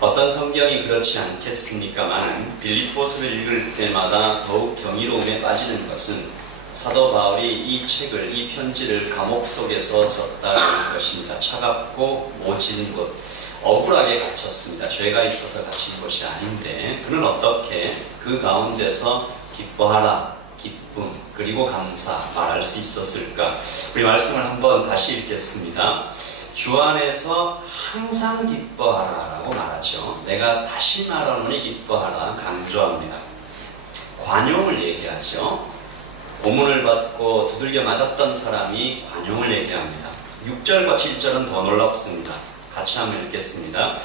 어떤 성경이 그렇지 않겠습니까만 빌립보서를 읽을 때마다 더욱 경이로움에 빠지는 것은 사도 바울이 이 책을, 이 편지를 감옥 속에서 썼다는 것입니다. 차갑고 모진 곳, 억울하게 갇혔습니다. 죄가 있어서 갇힌 것이 아닌데 그는 어떻게 그 가운데서 기뻐하라, 기쁨, 그리고 감사 말할 수 있었을까? 우리 말씀을 한번 다시 읽겠습니다. 주 안에서 항상 기뻐하라 라고 말하죠. 내가 다시 말하노니 기뻐하라 강조합니다. 관용을 얘기하죠. 고문을 받고 두들겨 맞았던 사람이 관용을 얘기합니다. 6절과 7절은 더 놀랍습니다. 같이 한번 읽겠습니다.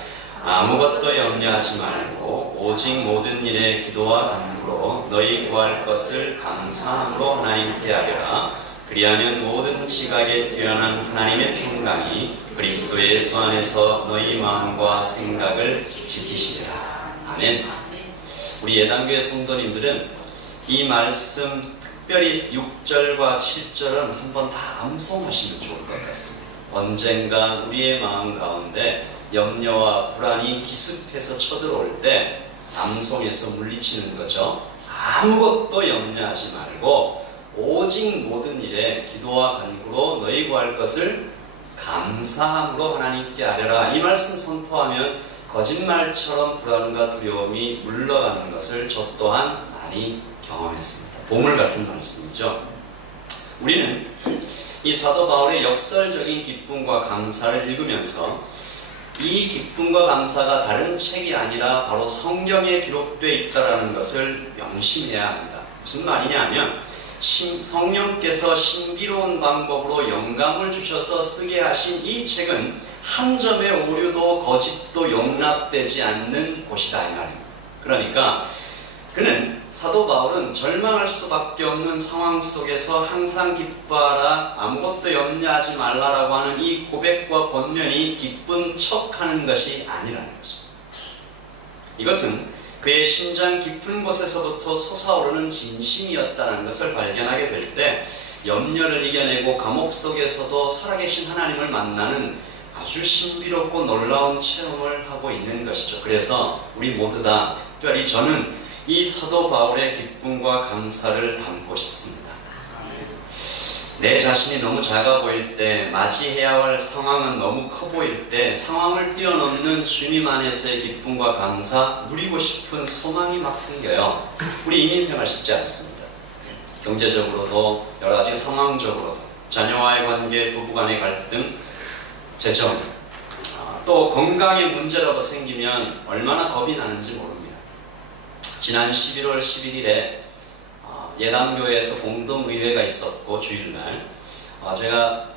아무것도 염려하지 말고 오직 모든 일에 기도와 간구로 너희 구할 것을 감사함으로 하나님께 하려라. 그리하면 모든 지각에 뛰어난 하나님의 평강이 그리스도 예수 안에서 너희 마음과 생각을 지키시리라. 아멘. 우리 예단교회 성도님들은 이 말씀 특별히 6절과 7절은 한번 다 암송하시면 좋을 것 같습니다. 언젠가 우리의 마음 가운데 염려와 불안이 기습해서 쳐들어올 때 암송에서 물리치는 거죠. 아무것도 염려하지 말고 오직 모든 일에 기도와 간구로 너희 구할 것을 감사함으로 하나님께 아뢰라. 이 말씀 선포하면 거짓말처럼 불안과 두려움이 물러가는 것을 저 또한 많이 경험했습니다. 보물 같은 말씀이죠. 우리는 이 사도 바울의 역설적인 기쁨과 감사를 읽으면서 이 기쁨과 감사가 다른 책이 아니라 바로 성경에 기록되어 있다는 것을 명심해야 합니다. 무슨 말이냐면 성령께서 신비로운 방법으로 영감을 주셔서 쓰게 하신 이 책은 한 점의 오류도 거짓도 용납되지 않는 곳이다 이 말입니다. 그러니까 그는 사도 바울은 절망할 수밖에 없는 상황 속에서 항상 기뻐하라, 아무것도 염려하지 말라라고 하는 이 고백과 권면이 기쁜 척하는 것이 아니라는 거죠. 이것은 그의 심장 깊은 곳에서부터 솟아오르는 진심이었다는 것을 발견하게 될 때 염려를 이겨내고 감옥 속에서도 살아계신 하나님을 만나는 아주 신비롭고 놀라운 체험을 하고 있는 것이죠. 그래서 우리 모두 다, 특별히 저는 이 사도 바울의 기쁨과 감사를 담고 싶습니다. 내 자신이 너무 작아 보일 때, 맞이해야 할 상황은 너무 커 보일 때 상황을 뛰어넘는 주님 안에서의 기쁨과 감사, 누리고 싶은 소망이 막 생겨요. 우리 인생활 쉽지 않습니다. 경제적으로도 여러 가지 상황적으로도, 자녀와의 관계, 부부간의 갈등, 재정, 또 건강에 문제라도 생기면 얼마나 겁이 나는지 모릅니다. 지난 11월 11일에 예담교회에서 공동의회가 있었고 주일날 제가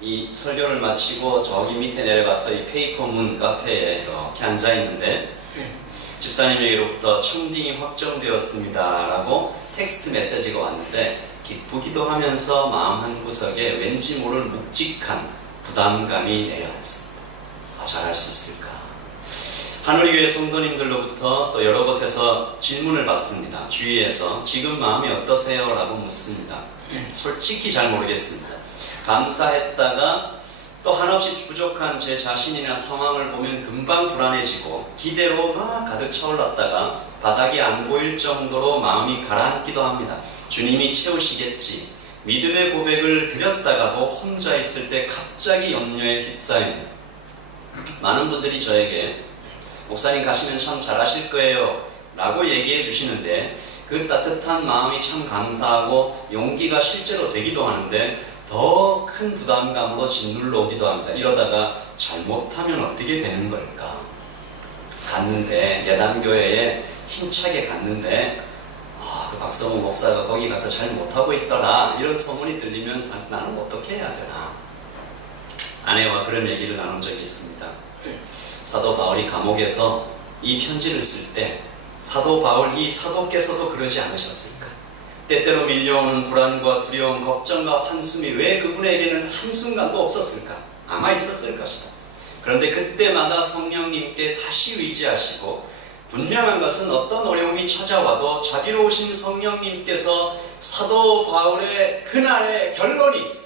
이 설교를 마치고 저기 밑에 내려가서 이 페이퍼문 카페에 이렇게 앉아있는데 집사님에게로부터 청빙이 확정되었습니다 라고 텍스트 메시지가 왔는데 기쁘기도 하면서 마음 한구석에 왠지 모를 묵직한 부담감이 내려앉습니다. 잘할 수 있을까? 하늘이교회 성도님들로부터 또 여러 곳에서 질문을 받습니다. 주위에서 지금 마음이 어떠세요? 라고 묻습니다. 솔직히 잘 모르겠습니다. 감사했다가 또 한없이 부족한 제 자신이나 상황을 보면 금방 불안해지고 기대로 막 가득 차올랐다가 바닥이 안 보일 정도로 마음이 가라앉기도 합니다. 주님이 채우시겠지. 믿음의 고백을 드렸다가도 혼자 있을 때 갑자기 염려에 휩싸입니다. 많은 분들이 저에게 목사님 가시면 참 잘하실 거예요 라고 얘기해 주시는데 그 따뜻한 마음이 참 감사하고 용기가 실제로 되기도 하는데 더 큰 부담감으로 짓눌러 오기도 합니다. 이러다가 잘못하면 어떻게 되는 걸까? 갔는데 예단교회에 힘차게 갔는데 그 박성우 목사가 거기 가서 잘 못하고 있더라 이런 소문이 들리면 나는 어떻게 해야 되나? 아내와 그런 얘기를 나눈 적이 있습니다. 사도 바울이 감옥에서 이 편지를 쓸 때 사도 바울 이 사도께서도 그러지 않으셨을까? 때때로 밀려오는 불안과 두려움, 걱정과 환숨이 왜 그분에게는 한순간도 없었을까? 아마 있었을 것이다. 그런데 그때마다 성령님께 다시 의지하시고 분명한 것은 어떤 어려움이 찾아와도 자비로우신 성령님께서 사도 바울의 그날의 결론이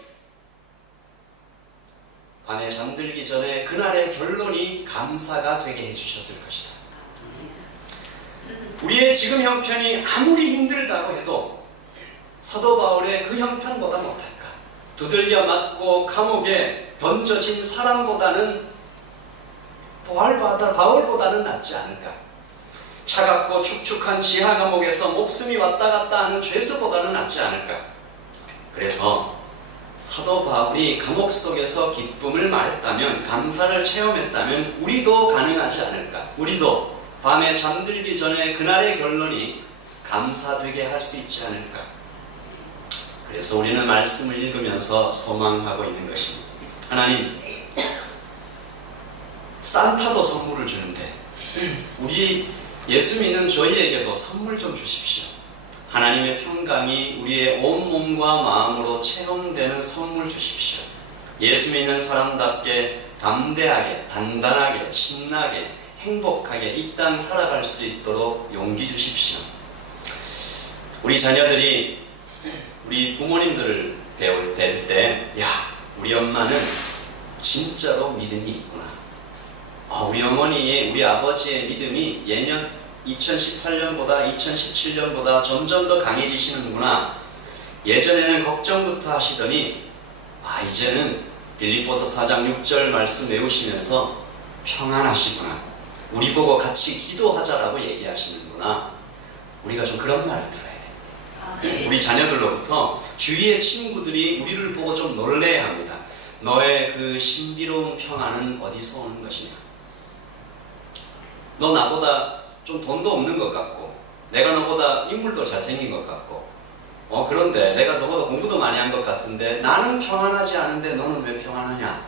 밤에 잠들기 전에 그날의 결론이 감사가 되게 해주셨을 것이다. 우리의 지금 형편이 아무리 힘들다고 해도 사도 바울의 그 형편보다 못할까? 두들겨 맞고 감옥에 던져진 사람보다는 바울보다는 낫지 않을까? 차갑고 축축한 지하 감옥에서 목숨이 왔다 갔다 하는 죄수보다는 낫지 않을까? 그래서 사도 바울이 감옥 속에서 기쁨을 말했다면, 감사를 체험했다면 우리도 가능하지 않을까? 우리도 밤에 잠들기 전에 그날의 결론이 감사되게 할 수 있지 않을까? 그래서 우리는 말씀을 읽으면서 소망하고 있는 것입니다. 하나님, 산타도 선물을 주는데 우리 예수 믿는 저희에게도 선물 좀 주십시오. 하나님의 평강이 우리의 온 몸과 마음으로 체험되는 선물 주십시오. 예수 믿는 사람답게 담대하게, 단단하게, 신나게, 행복하게 이 땅 살아갈 수 있도록 용기 주십시오. 우리 자녀들이 우리 부모님들을 뵐 때, 야, 우리 엄마는 진짜로 믿음이 있구나. 우리 어머니의, 우리 아버지의 믿음이 예년 2018년보다 2017년보다 점점 더 강해지시는구나. 예전에는 걱정부터 하시더니 이제는 빌립보서 4장 6절 말씀 외우시면서 평안하시구나. 우리 보고 같이 기도하자라고 얘기하시는구나. 우리가 좀 그런 말을 들어야 됩니다. 우리 자녀들로부터 주위의 친구들이 우리를 보고 좀 놀래야 합니다. 너의 그 신비로운 평안은 어디서 오는 것이냐? 너 나보다 좀 돈도 없는 것 같고, 내가 너보다 인물도 잘생긴 것 같고, 그런데 내가 너보다 공부도 많이 한 것 같은데 나는 평안하지 않은데 너는 왜 평안하냐?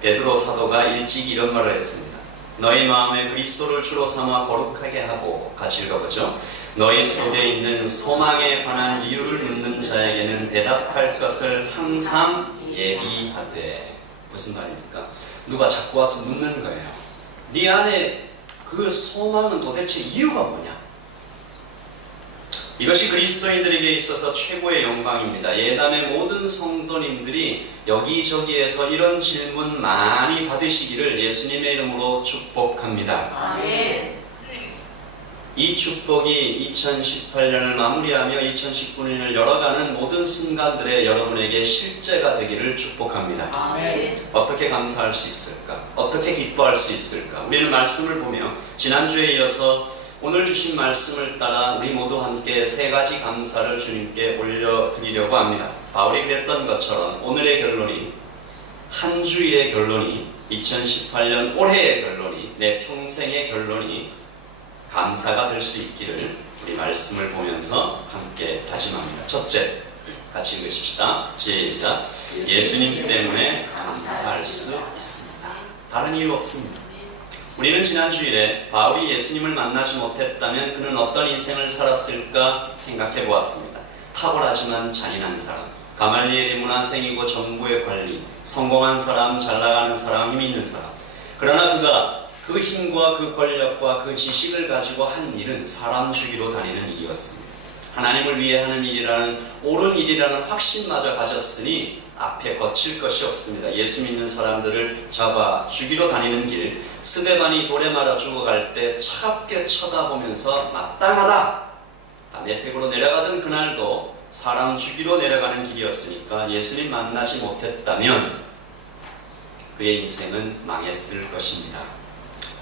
베드로 사도가 일찍 이런 말을 했습니다. 너희 마음에 그리스도를 주로 삼아 거룩하게 하고, 같이 읽어보죠. 너희 속에 있는 소망에 관한 이유를 묻는 자에게는 대답할 것을 항상 예비하되. 무슨 말입니까? 누가 자꾸 와서 묻는 거예요. 네 안에 그 소망은 도대체 이유가 뭐냐? 이것이 그리스도인들에게 있어서 최고의 영광입니다. 예담의 모든 성도님들이 여기저기에서 이런 질문 많이 받으시기를 예수님의 이름으로 축복합니다. 아멘. 이 축복이 2018년을 마무리하며 2019년을 열어가는 모든 순간들에 여러분에게 실제가 되기를 축복합니다. 아멘. 어떻게 감사할 수 있을까? 어떻게 기뻐할 수 있을까? 우리는 말씀을 보며 지난주에 이어서 오늘 주신 말씀을 따라 우리 모두 함께 세 가지 감사를 주님께 올려드리려고 합니다. 바울이 그랬던 것처럼 오늘의 결론이, 한 주일의 결론이, 2018년 올해의 결론이, 내 평생의 결론이 감사가 될 수 있기를 우리 말씀을 보면서 함께 다짐합니다. 첫째, 같이 읽으십시다. 시작. 예수님 때문에 감사할 수 있습니다. 다른 이유 없습니다. 우리는 지난 주일에 바울이 예수님을 만나지 못했다면 그는 어떤 인생을 살았을까 생각해 보았습니다. 탁월하지만 잔인한 사람, 가말리엘의 문화생이고 정부의 관리, 성공한 사람, 잘나가는 사람, 힘 있는 사람. 그러나 그가 그 힘과 그 권력과 그 지식을 가지고 한 일은 사람 죽이러 다니는 일이었습니다. 하나님을 위해 하는 일이라는, 옳은 일이라는 확신마저 가졌으니 앞에 거칠 것이 없습니다. 예수 믿는 사람들을 잡아 죽이러 다니는 길, 스데반이 돌에 말아 죽어갈 때 차갑게 쳐다보면서 마땅하다, 다메섹으로 내려가던 그날도 사람 죽이러 내려가는 길이었으니까 예수님 만나지 못했다면 그의 인생은 망했을 것입니다.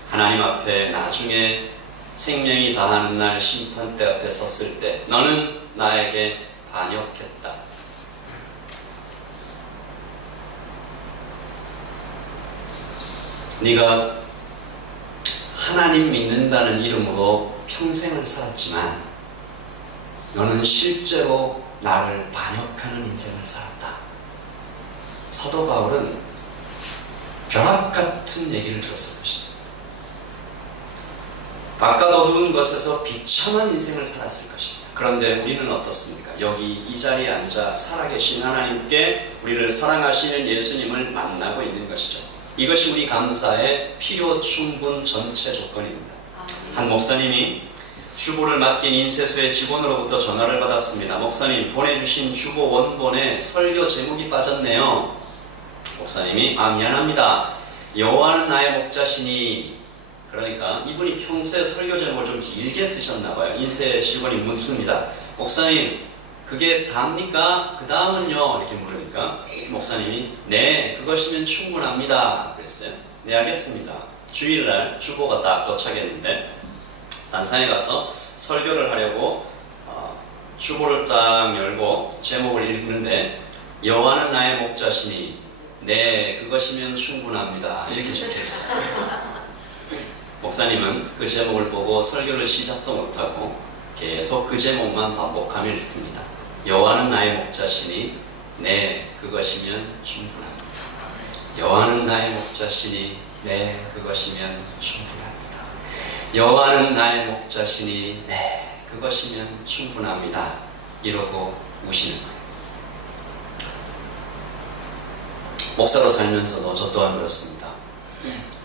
하나님 앞에 나중에 생명이 다하는 날 심판대 앞에 섰을 때 너는 나에게 반역했다. 네가 하나님 믿는다는 이름으로 평생을 살았지만 너는 실제로 나를 반역하는 인생을 살았다. 사도 바울은 벼락 같은 얘기를 들었을 것입니다. 바깥 어두운 것에서 비참한 인생을 살았을 것입니다. 그런데 우리는 어떻습니까? 여기 이 자리에 앉아 살아계신 하나님께 우리를 사랑하시는 예수님을 만나고 있는 것이죠. 이것이 우리 감사의 필요 충분 전체 조건입니다. 한 목사님이 주보를 맡긴 인쇄소의 직원으로부터 전화를 받았습니다. 목사님, 보내주신 주보 원본에 설교 제목이 빠졌네요. 목사님이 미안합니다. 여호와는 나의 목자시니, 그러니까 이분이 평소에 설교 제목을 좀 길게 쓰셨나봐요. 인쇄 직원이 묻습니다. 목사님, 그게 답니까? 그 다음은요? 이렇게 물으니까 목사님이 네, 그것이면 충분합니다. 그랬어요. 네, 알겠습니다. 주일날 주보가 딱 도착했는데 단상에 가서 설교를 하려고 주보를 딱 열고 제목을 읽는데 여호와는 나의 목자시니 네, 그것이면 충분합니다. 이렇게 적혀있어요. 목사님은 그 제목을 보고 설교를 시작도 못하고 계속 그 제목만 반복하며 읽습니다. 여호와는 나의 목자시니 네, 그것이면 충분합니다. 여호와는 나의 목자시니 네, 그것이면 충분합니다. 여호와는 나의 목자시니 네, 그것이면 충분합니다. 이러고 우시는 거예요. 목사로 살면서도 저 또한 그렇습니다.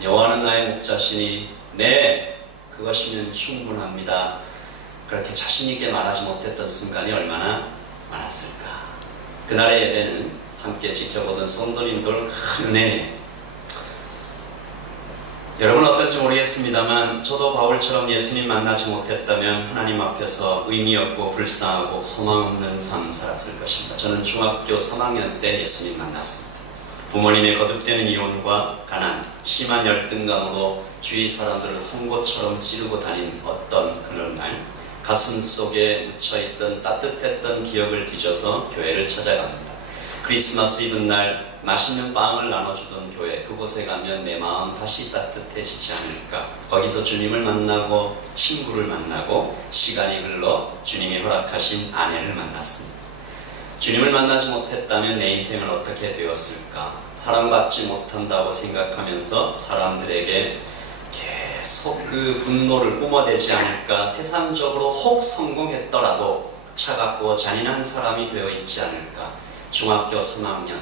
여호와는 나의 목자시니 네, 그것이면 충분합니다. 그렇게 자신있게 말하지 못했던 순간이 얼마나 많았을까. 그날의 예배는 함께 지켜보던 성도님들 큰 은혜예요. 여러분 어떤지 모르겠습니다만 저도 바울처럼 예수님 만나지 못했다면 하나님 앞에서 의미 없고 불쌍하고 소망 없는 삶 살았을 것입니다. 저는 중학교 3학년 때 예수님 만났습니다. 부모님의 거듭되는 이혼과 가난, 심한 열등감으로 주위 사람들을 송곳처럼 찌르고 다닌 어떤 그런 날, 가슴 속에 묻혀있던 따뜻했던 기억을 뒤져서 교회를 찾아갑니다. 크리스마스 이브날 맛있는 빵을 나눠주던 교회, 그곳에 가면 내 마음 다시 따뜻해지지 않을까. 거기서 주님을 만나고 친구를 만나고 시간이 흘러 주님이 허락하신 아내를 만났습니다. 주님을 만나지 못했다면 내 인생은 어떻게 되었을까? 사랑받지 못한다고 생각하면서 사람들에게 계속 그 분노를 뿜어대지 않을까? 세상적으로 혹 성공했더라도 차갑고 잔인한 사람이 되어 있지 않을까? 중학교 3학년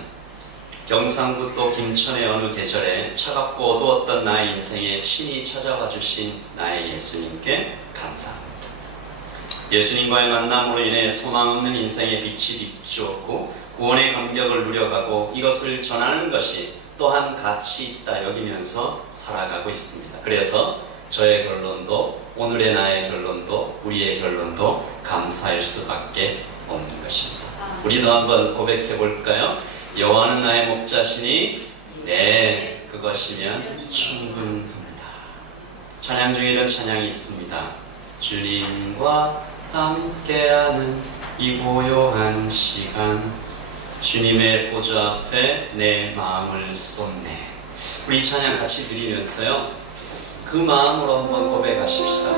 경상북도 김천의 어느 계절에 차갑고 어두웠던 나의 인생에 친히 찾아와 주신 나의 예수님께 감사합니다. 예수님과의 만남으로 인해 소망 없는 인생에 빛이 비추었고 구원의 감격을 누려가고 이것을 전하는 것이 또한 가치 있다 여기면서 살아가고 있습니다. 그래서 저의 결론도 오늘의 나의 결론도 우리의 결론도 감사할 수밖에 없는 것입니다. 우리도 한번 고백해 볼까요? 여호와는 나의 목자시니 네, 그것이면 충분합니다. 찬양 중에 이런 찬양이 있습니다. 주님과 함께하는 이 고요한 시간, 주님의 보좌 앞에 내 마음을 쏟네. 우리 이 찬양 같이 드리면서요, 그 마음으로 한번 고백하십시다.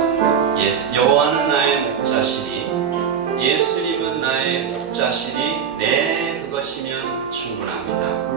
여호와는 나의 목자시니, 예수님은 나의 목자시니, 네, 그것이면 충분합니다.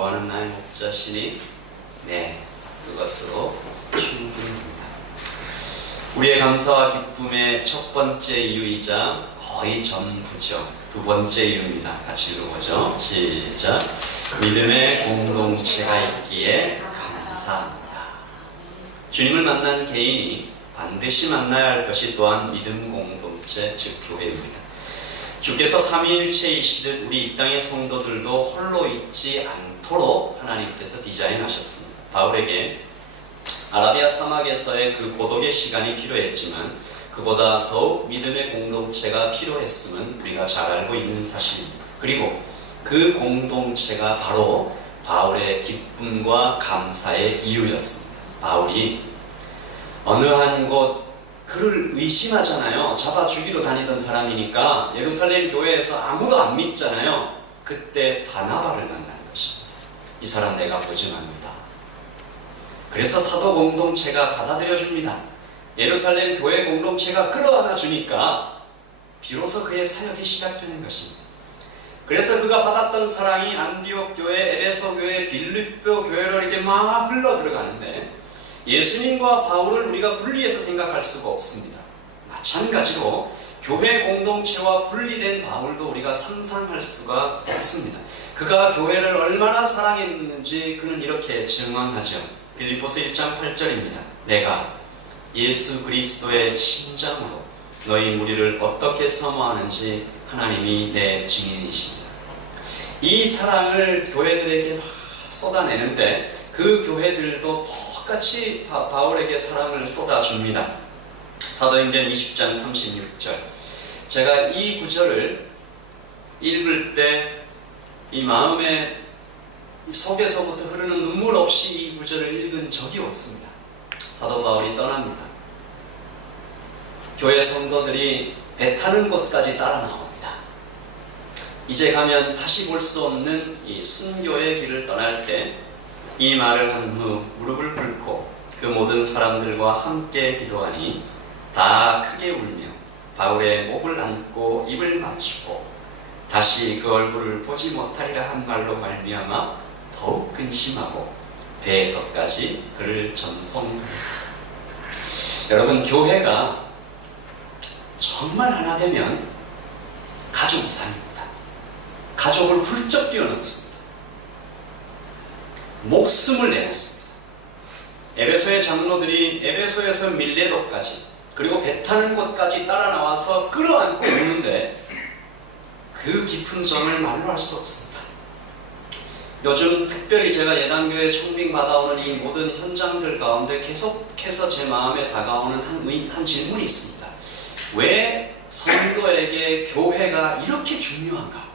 여호와는 나의 목자시니 네, 그것으로 충분합니다. 우리의 감사와 기쁨의 첫 번째 이유이자 거의 전부죠. 두 번째 이유입니다. 같이 읽어보죠. 시작. 믿음의 공동체가 있기에 감사합니다. 주님을 만난 개인이 반드시 만나야 할 것이 또한 믿음 공동체, 즉 교회입니다. 주께서 삼위일체이시듯 우리 이 땅의 성도들도 홀로 있지 않도록 하나님께서 디자인하셨습니다. 바울에게 아라비아 사막에서의 그 고독의 시간이 필요했지만 그보다 더욱 믿음의 공동체가 필요했음은 우리가 잘 알고 있는 사실입니다. 그리고 그 공동체가 바로 바울의 기쁨과 감사의 이유였습니다. 바울이 어느 한 곳 그를 의심하잖아요. 잡아 죽이러 다니던 사람이니까 예루살렘 교회에서 아무도 안 믿잖아요. 그때 바나바를 만난 것입니다. 이 사람 내가 보증합니다. 그래서 사도 공동체가 받아들여 줍니다. 예루살렘 교회 공동체가 끌어안아 주니까 비로소 그의 사역이 시작되는 것입니다. 그래서 그가 받았던 사랑이 안디옥 교회, 에베소 교회, 빌립보 교회로 이렇게 막 흘러 들어가는데 예수님과 바울을 우리가 분리해서 생각할 수가 없습니다. 마찬가지로 교회 공동체와 분리된 바울도 우리가 상상할 수가 없습니다. 그가 교회를 얼마나 사랑했는지 그는 이렇게 증언하죠. 빌립보서 1장 8절입니다. 내가 예수 그리스도의 심장으로 너희 무리를 어떻게 사모하는지 하나님이 내 증인이십니다. 이 사랑을 교회들에게 막 쏟아내는데 그 교회들도 똑같이 바울에게 사랑을 쏟아줍니다. 사도행전 20장 36절. 제가 이 구절을 읽을 때 이 마음의 속에서부터 흐르는 눈물 없이 이 구절을 읽은 적이 없습니다. 사도 바울이 떠납니다. 교회 성도들이 배 타는 곳까지 따라 나옵니다. 이제 가면 다시 볼 수 없는 이 순교의 길을 떠날 때 이 말을 한 후 무릎을 꿇고 그 모든 사람들과 함께 기도하니 다 크게 울며 바울의 목을 안고 입을 맞추고 다시 그 얼굴을 보지 못하리라 한 말로 말미암아 더욱 근심하고 배에서까지 그를 전송합니다. 여러분, 교회가 정말 하나 되면 가족 이상입니다. 가족을 훌쩍 뛰어넘습니다. 목숨을 내놓습니다. 에베소의 장로들이 에베소에서 밀레도까지 그리고 배 타는 곳까지 따라 나와서 끌어안고 우는데 그 깊은 정을 말로 할 수 없습니다. 요즘 특별히 제가 예단교회 청빙받아오는 이 모든 현장들 가운데 계속해서 제 마음에 다가오는 한 질문이 있습니다. 왜 성도에게 교회가 이렇게 중요한가?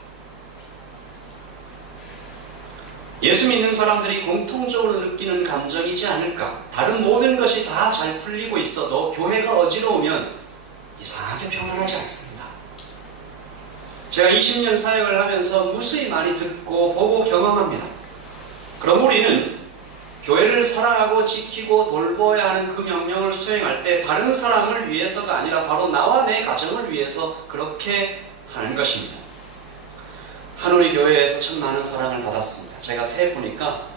예수 믿는 사람들이 공통적으로 느끼는 감정이지 않을까? 다른 모든 것이 다 잘 풀리고 있어도 교회가 어지러우면 이상하게 평안하지 않습니다. 제가 20년 사역을 하면서 무수히 많이 듣고 보고 경험합니다. 그럼 우리는 교회를 사랑하고 지키고 돌보아야 하는 그 명령을 수행할 때 다른 사람을 위해서가 아니라 바로 나와 내 가정을 위해서 그렇게 하는 것입니다. 한우리 교회에서 참 많은 사랑을 받았습니다. 제가 세보니까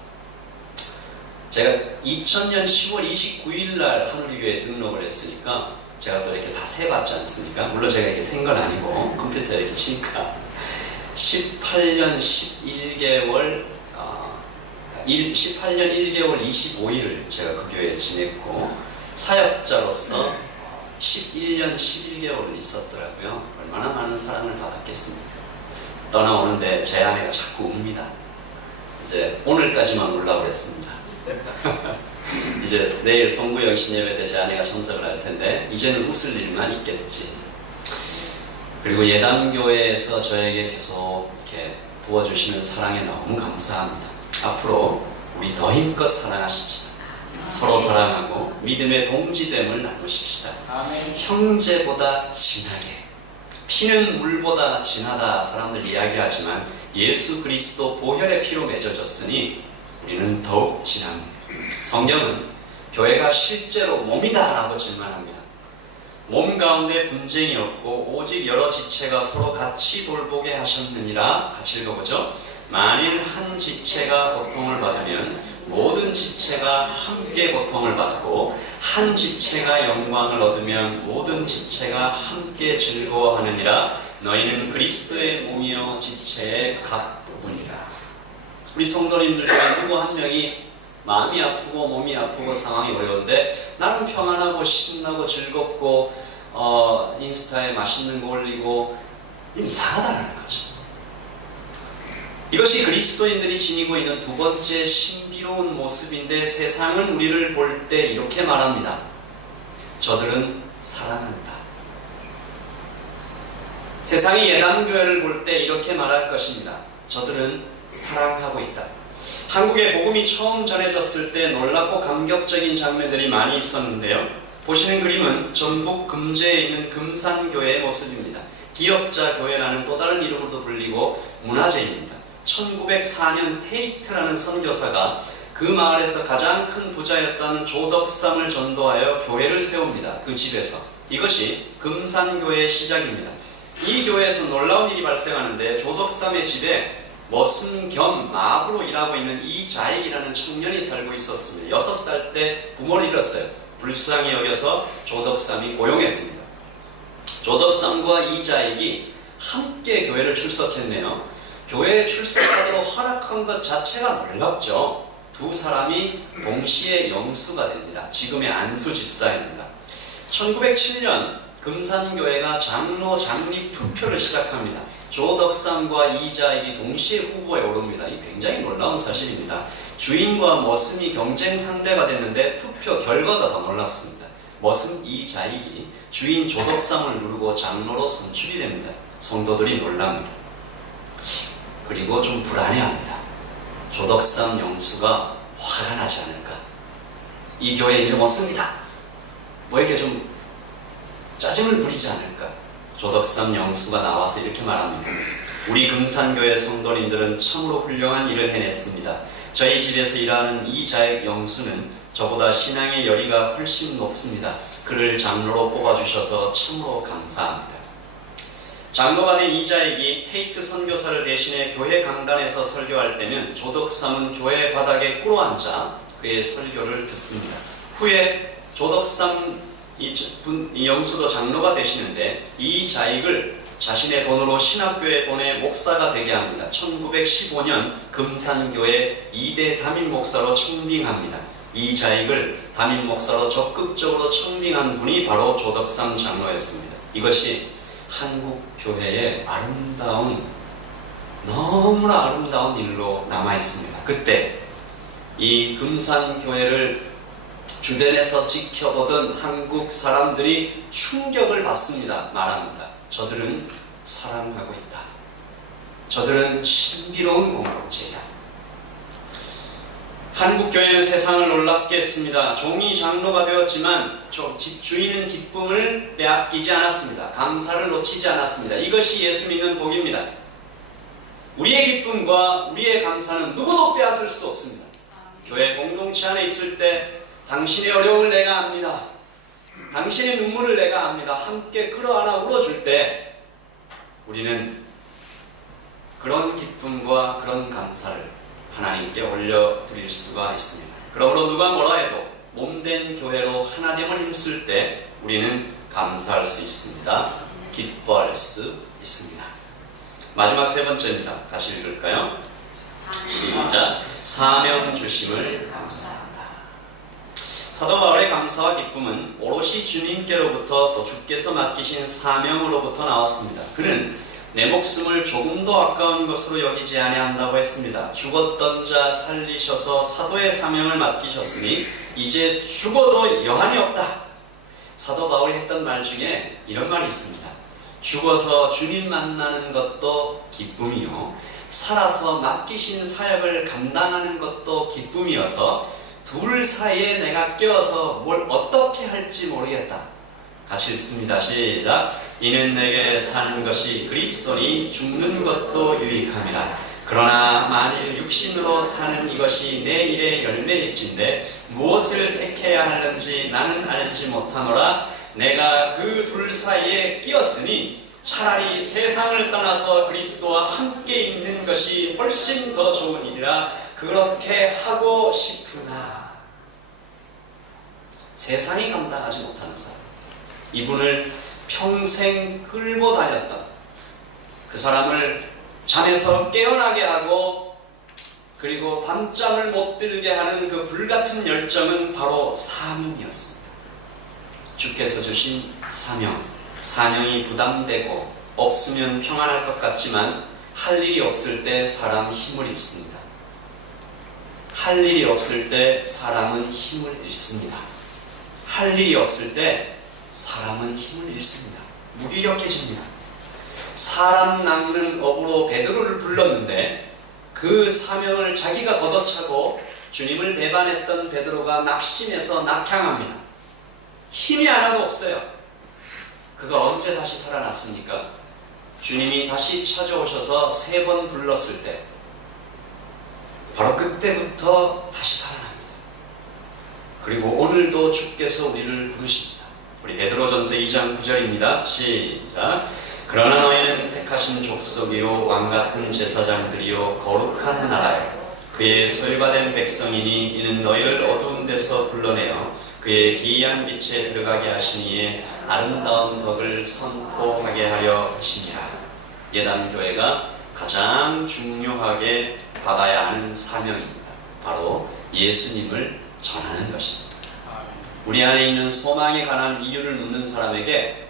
제가 2000년 10월 29일 날 한우리 교회에 등록을 했으니까 제가 또 이렇게 다 세봤지 않습니까? 물론 제가 이렇게 센 건 아니고 컴퓨터에 이렇게 치니까 18년 11개월 18년 1개월 25일을 제가 그 교회에 지냈고 사역자로서 11년 11개월을 있었더라고요. 얼마나 많은 사랑을 받았겠습니까? 떠나오는데 제 아내가 자꾸 웁니다. 이제 오늘까지만 울라고 그랬습니다. 이제 내일 송구영신 예배 때 제 아내가 참석을 할 텐데 이제는 웃을 일만 있겠지. 그리고 예담교회에서 저에게 계속 이렇게 부어주시는 사랑에 너무 감사합니다. 앞으로 우리 더 힘껏 사랑하십시다. 서로 사랑하고 믿음의 동지됨을 나누십시다. 아멘. 형제보다 진하게, 피는 물보다 진하다 사람들 이야기하지만 예수 그리스도 보혈의 피로 맺어졌으니 우리는 더욱 진합니다. 성경은 교회가 실제로 몸이다 라고 질문합니다. 몸 가운데 분쟁이 없고 오직 여러 지체가 서로 같이 돌보게 하셨느니라. 같이 읽어보죠. 만일 한 지체가 고통을 받으면 모든 지체가 함께 고통을 받고 한 지체가 영광을 얻으면 모든 지체가 함께 즐거워하느니라. 너희는 그리스도의 몸이요 지체의 각 부분이라. 우리 성도님들 중에 누구 한 명이 마음이 아프고 몸이 아프고 상황이 어려운데 나는 평안하고 신나고 즐겁고 인스타에 맛있는 거 올리고 이상하다는 거죠. 이것이 그리스도인들이 지니고 있는 두 번째 신비로운 모습인데 세상은 우리를 볼 때 이렇게 말합니다. 저들은 사랑한다. 세상이 예당교회를 볼 때 이렇게 말할 것입니다. 저들은 사랑하고 있다. 한국에 복음이 처음 전해졌을 때 놀랍고 감격적인 장면들이 많이 있었는데요. 보시는 그림은 전북 금제에 있는 금산교회의 모습입니다. 기업자 교회라는 또 다른 이름으로도 불리고 문화재입니다. 1904년 테이트라는 선교사가 그 마을에서 가장 큰 부자였던 조덕삼을 전도하여 교회를 세웁니다. 그 집에서. 이것이 금산교회의 시작입니다. 이 교회에서 놀라운 일이 발생하는데 조덕삼의 집에 머슴 겸 마부로 일하고 있는 이자익이라는 청년이 살고 있었습니다. 6살 때 부모를 잃었어요. 불쌍히 여겨서 조덕삼이 고용했습니다. 조덕삼과 이자익이 함께 교회를 출석했네요. 교회에 출석하도록 허락한 것 자체가 놀랍죠. 두 사람이 동시에 영수가 됩니다. 지금의 안수 집사입니다. 1907년 금산교회가 장로 장립 투표를 시작합니다. 조덕삼과 이자익이 동시에 후보에 오릅니다. 이 굉장히 놀라운 사실입니다. 주인과 머슴이 경쟁 상대가 됐는데 투표 결과가 더 놀랍습니다. 머슴 이자익이 주인 조덕삼을 누르고 장로로 선출이 됩니다. 성도들이 놀랍니다. 그리고 좀 불안해합니다. 조덕삼 영수가 화가 나지 않을까? 이 교회 이제 못 씁니다. 뭐 이렇게 좀 짜증을 부리지 않을까? 조덕삼 영수가 나와서 이렇게 말합니다. 우리 금산교회 성도님들은 참으로 훌륭한 일을 해냈습니다. 저희 집에서 일하는 이자익 영수는 저보다 신앙의 열의가 훨씬 높습니다. 그를 장로로 뽑아주셔서 참으로 감사합니다. 장로가 된 이자익이 테이트 선교사를 대신해 교회 강단에서 설교할 때는 조덕삼은 교회 바닥에 꿇어앉아 그의 설교를 듣습니다. 후에 조덕삼 이 영수도 장로가 되시는데 이자익을 자신의 돈으로 신학교에 보내 목사가 되게 합니다. 1915년 금산교회 2대 담임 목사로 청빙합니다. 이자익을 담임 목사로 적극적으로 청빙한 분이 바로 조덕삼 장로였습니다. 이것이 한국 교회의 아름다운, 너무나 아름다운 일로 남아있습니다. 그때 이 금산교회를 주변에서 지켜보던 한국 사람들이 충격을 받습니다. 말합니다. 저들은 사랑하고 있다. 저들은 신비로운 공동체이다. 한국교회는 세상을 놀랍게 했습니다. 종이 장로가 되었지만 집주인은 기쁨을 빼앗기지 않았습니다. 감사를 놓치지 않았습니다. 이것이 예수 믿는 복입니다. 우리의 기쁨과 우리의 감사는 누구도 빼앗을 수 없습니다. 교회 공동체 안에 있을 때 당신의 어려움을 내가 압니다. 당신의 눈물을 내가 압니다. 함께 끌어안아 울어줄 때 우리는 그런 기쁨과 그런 감사를 하나님께 올려드릴 수가 있습니다. 그러므로 누가 뭐라 해도 몸된 교회로 하나됨을 힘쓸 때 우리는 감사할 수 있습니다. 기뻐할 수 있습니다. 마지막 세 번째입니다. 같이 읽을까요? 시작. 사명 주심을 감사합니다. 사도 바울의 감사와 기쁨은 오롯이 주님께로부터 또 주께서 맡기신 사명으로부터 나왔습니다. 그는 내 목숨을 조금도 아까운 것으로 여기지 아니한다고 했습니다. 죽었던 자 살리셔서 사도의 사명을 맡기셨으니 이제 죽어도 여한이 없다. 사도 바울이 했던 말 중에 이런 말이 있습니다. 죽어서 주님 만나는 것도 기쁨이요, 살아서 맡기신 사역을 감당하는 것도 기쁨이어서 둘 사이에 내가 껴서 뭘 어떻게 할지 모르겠다. 같이 읽습니다. 시작. 이는 내게 사는 것이 그리스도니 죽는 것도 유익함이라. 그러나 만일 육신으로 사는 이것이 내 일의 열매일진데 무엇을 택해야 하는지 나는 알지 못하노라. 내가 그 둘 사이에 끼었으니 차라리 세상을 떠나서 그리스도와 함께 있는 것이 훨씬 더 좋은 일이라 그렇게 하고 싶으나 세상이 감당하지 못하는 사람, 이분을 평생 끌고 다녔던 그 사람을 잠에서 깨어나게 하고 그리고 밤잠을 못 들게 하는 그 불같은 열정은 바로 사명이었습니다. 주께서 주신 사명이 부담되고 없으면 평안할 것 같지만 할 일이 없을 때 사람 힘을 잃습니다. 할 일이 없을 때 사람은 힘을 잃습니다. 할 일이 없을 때 사람은 힘을 잃습니다. 무기력해집니다. 사람 낚는 업으로 베드로를 불렀는데 그 사명을 자기가 걷어차고 주님을 배반했던 베드로가 낙심해서 낙향합니다. 힘이 하나도 없어요. 그가 언제 다시 살아났습니까? 주님이 다시 찾아오셔서 3번 불렀을 때 바로 그때부터 다시 살아납니다. 그리고 오늘도 주께서 우리를 부르십니다. 우리 베드로전서 2장 9절입니다. 시작. 그러나 너희는 택하신 족속이요 왕같은 제사장들이요 거룩한 나라요 그의 소유받은 백성이니 이는 너희를 어두운 데서 불러내어 그의 기이한 빛에 들어가게 하시니에 아름다운 덕을 선포하게 하려 하시니라. 예담교회가 가장 중요하게 받아야 하는 사명입니다. 바로 예수님을 전하는 것입니다. 우리 안에 있는 소망에 관한 이유를 묻는 사람에게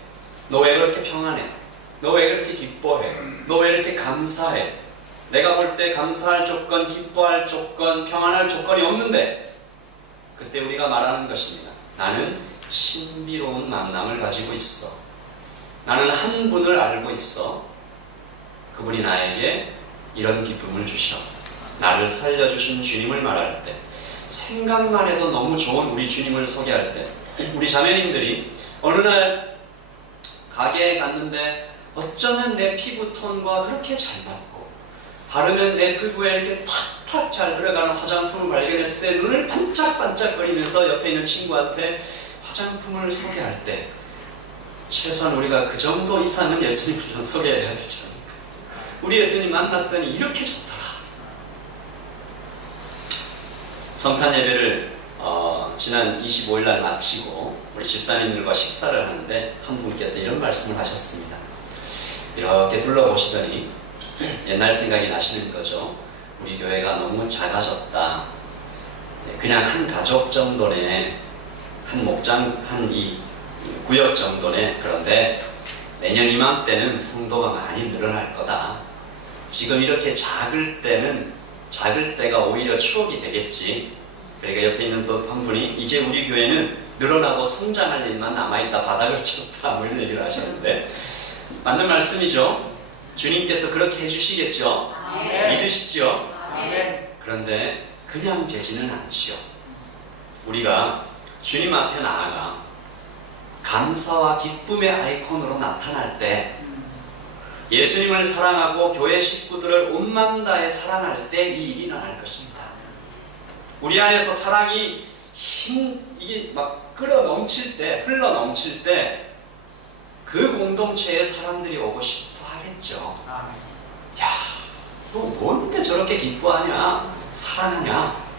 너 왜 그렇게 평안해? 너 왜 그렇게 기뻐해? 너 왜 이렇게 감사해? 내가 볼 때 감사할 조건, 기뻐할 조건, 평안할 조건이 없는데 그때 우리가 말하는 것입니다. 나는 신비로운 만남을 가지고 있어. 나는 한 분을 알고 있어. 그분이 나에게 이런 기쁨을 주셔. 나를 살려주신 주님을 말할 때, 생각만 해도 너무 좋은 우리 주님을 소개할 때, 우리 자매님들이 어느 날 가게에 갔는데 어쩌면 내 피부톤과 그렇게 잘 맞고 바르면 내 피부에 이렇게 탁탁 잘 들어가는 화장품을 발견했을 때 눈을 반짝반짝거리면서 옆에 있는 친구한테 화장품을 소개할 때 최소한 우리가 그 정도 이상은 예수님을 소개해야 되지 않을까. 우리 예수님 만났더니 이렇게 좋더라. 성탄 예배를 지난 25일 날 마치고 우리 집사님들과 식사를 하는데 한 분께서 이런 말씀을 하셨습니다. 이렇게 둘러보시더니 옛날 생각이 나시는 거죠. 우리 교회가 너무 작아졌다. 그냥 한 가족 정도네, 한 목장, 한 이 구역 정도네. 그런데 내년 이맘때는 성도가 많이 늘어날 거다. 지금 이렇게 작을 때가 오히려 추억이 되겠지. 그러니까 옆에 있는 또 한 분이 이제 우리 교회는 늘어나고 성장할 일만 남아있다. 바닥을 쳤다. 뭐 이런 얘기를 하셨는데 맞는 말씀이죠. 주님께서 그렇게 해주시겠죠. 믿으시죠. 그런데 그냥 되지는 않지요. 우리가 주님 앞에 나아가 감사와 기쁨의 아이콘으로 나타날 때, 예수님을 사랑하고 교회 식구들을 온 마음 다해 사랑할 때 이 일이 일어날 것입니다. 우리 안에서 사랑이 이게 막 흘러 넘칠 때 그 공동체에 사람들이 오고 싶어 하겠죠. 야, 너 뭔데 저렇게 기뻐하냐? 사랑하냐?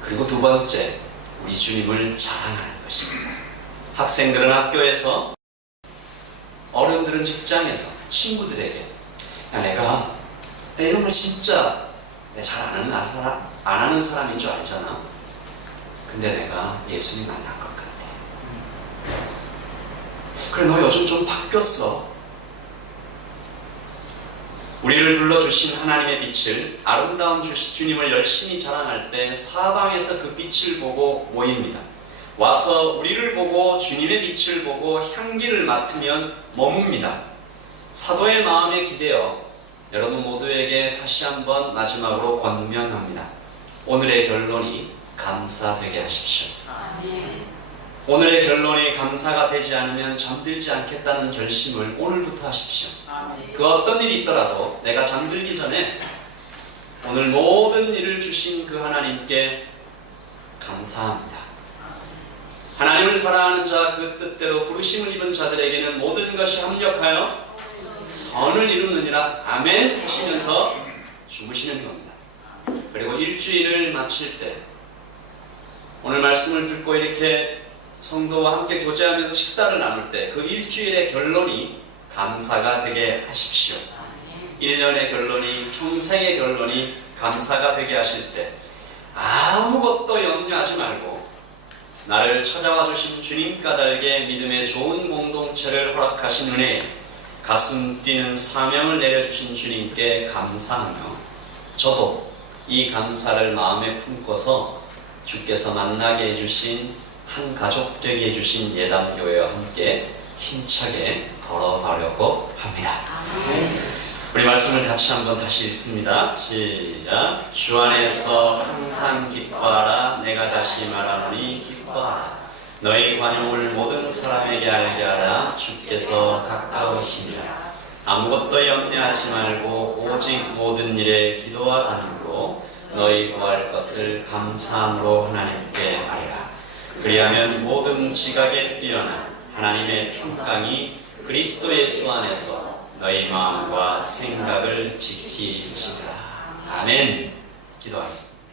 그리고 두 번째, 우리 주님을 자랑하는 것입니다. 학생들은 학교에서, 어른들은 직장에서, 친구들에게 야, 내가 이런 걸 진짜 잘 안 하는 사람인 줄 알잖아. 근데 내가 예수님 만난 것 같아. 그래, 너 요즘 좀 바뀌었어. 우리를 불러주신 하나님의 빛을, 아름다운 주님을 열심히 자랑할 때 사방에서 그 빛을 보고 모입니다. 와서 우리를 보고 주님의 빛을 보고 향기를 맡으면 머뭅니다. 사도의 마음에 기대어 여러분 모두에게 다시 한번 마지막으로 권면합니다. 오늘의 결론이 감사되게 하십시오. 오늘의 결론이 감사가 되지 않으면 잠들지 않겠다는 결심을 오늘부터 하십시오. 그 어떤 일이 있더라도 내가 잠들기 전에 오늘 모든 일을 주신 그 하나님께 감사합니다. 하나님을 사랑하는 자, 그 뜻대로 부르심을 입은 자들에게는 모든 것이 합력하여 선을 이루느니라. 아멘 하시면서 주무시는 겁니다. 그리고 일주일을 마칠 때, 오늘 말씀을 듣고 이렇게 성도와 함께 교제하면서 식사를 나눌 때 그 일주일의 결론이 감사가 되게 하십시오. 1년의 결론이, 평생의 결론이 감사가 되게 하실 때 아무것도 염려하지 말고 나를 찾아와 주신 주님 까닭에 믿음의 좋은 공동체를 허락하신 은혜에 가슴 뛰는 사명을 내려주신 주님께 감사하며, 저도 이 감사를 마음에 품고서 주께서 만나게 해주신 한 가족 되게 해주신 예담교회와 함께 힘차게 걸어가려고 합니다. 우리 말씀을 같이 한번 다시 읽습니다. 시작. 주 안에서 항상 기뻐하라. 내가 다시 말하노니 기뻐하라. 너희 관용을 모든 사람에게 알게 하라. 주께서 가까우시니라. 아무것도 염려하지 말고 오직 모든 일에 기도와 간구로 너희 구할 것을 감사함으로 하나님께 아뢰라. 그리하면 모든 지각에 뛰어난 하나님의 평강이 그리스도 예수 안에서 너희 마음과 생각을 지키시리라. 아멘. 기도하겠습니다.